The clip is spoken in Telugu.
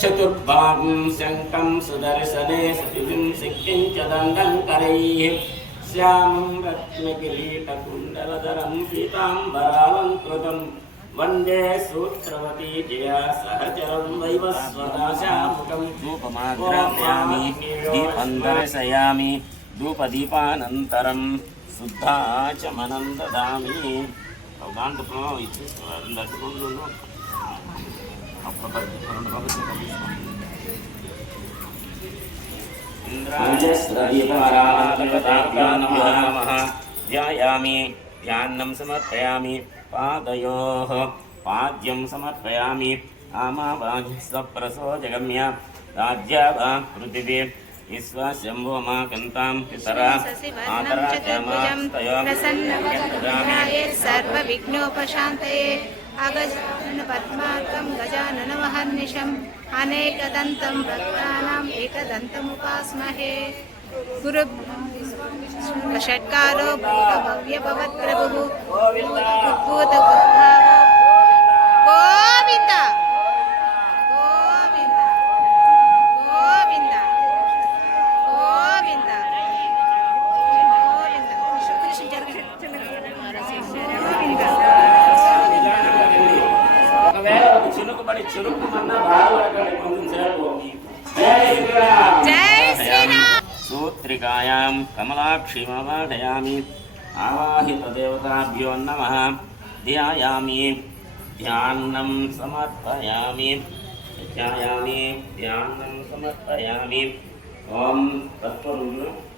चतुर्भागं शङ्कं सुदर्शने सतिं सिक्किं च दण्डं करैः श्यामं रत्नकिरीटकुण्डलधरं पीताम्बरालङ्कृतं वन्दे सूत्रवती जया सहचरं वैवस्वदाशामुखं ధూపమాగ్రామ్యామి దీపం దర్శయామి ధూపదీపానంతరం శుద్ధాచమనం దదామి ఒక దాంట్లో ఇచ్చేస్తున్నారు ధ్యాయామి ధ్యానం సమర్పయామి పాదయోః పాద్యం సమర్పయామి ఆమావాజస్వప్రసో జగమ్య రాజ్యావా పృథివీ విశ్వశంభో మా కంతాం పితరా చతుర్భుజం ప్రసన్నవదనాయ సర్వవిఘ్నోపశాంతయే అగజానన పద్మార్కం గజానన మహర్నిశం అనేకదంతం భక్తానాం ఏకదంతముపాస్మహే గురు షట్కారో భవ్య చినుకుబడి చురుకుమన్న బాధపడకండి కొంచెం సేపు జై శ్రీరామ్. జై శ్రీరామ్. సూత్రికాయాం కమలాక్షిమవాడయామి ఆవాహితదేవతాభ్యో నమ. ధ్యాయామి. ధ్యానం సమర్పయామి. ధ్యాయామి ధ్యానం సమర్పయామి. ఓం కొంచెం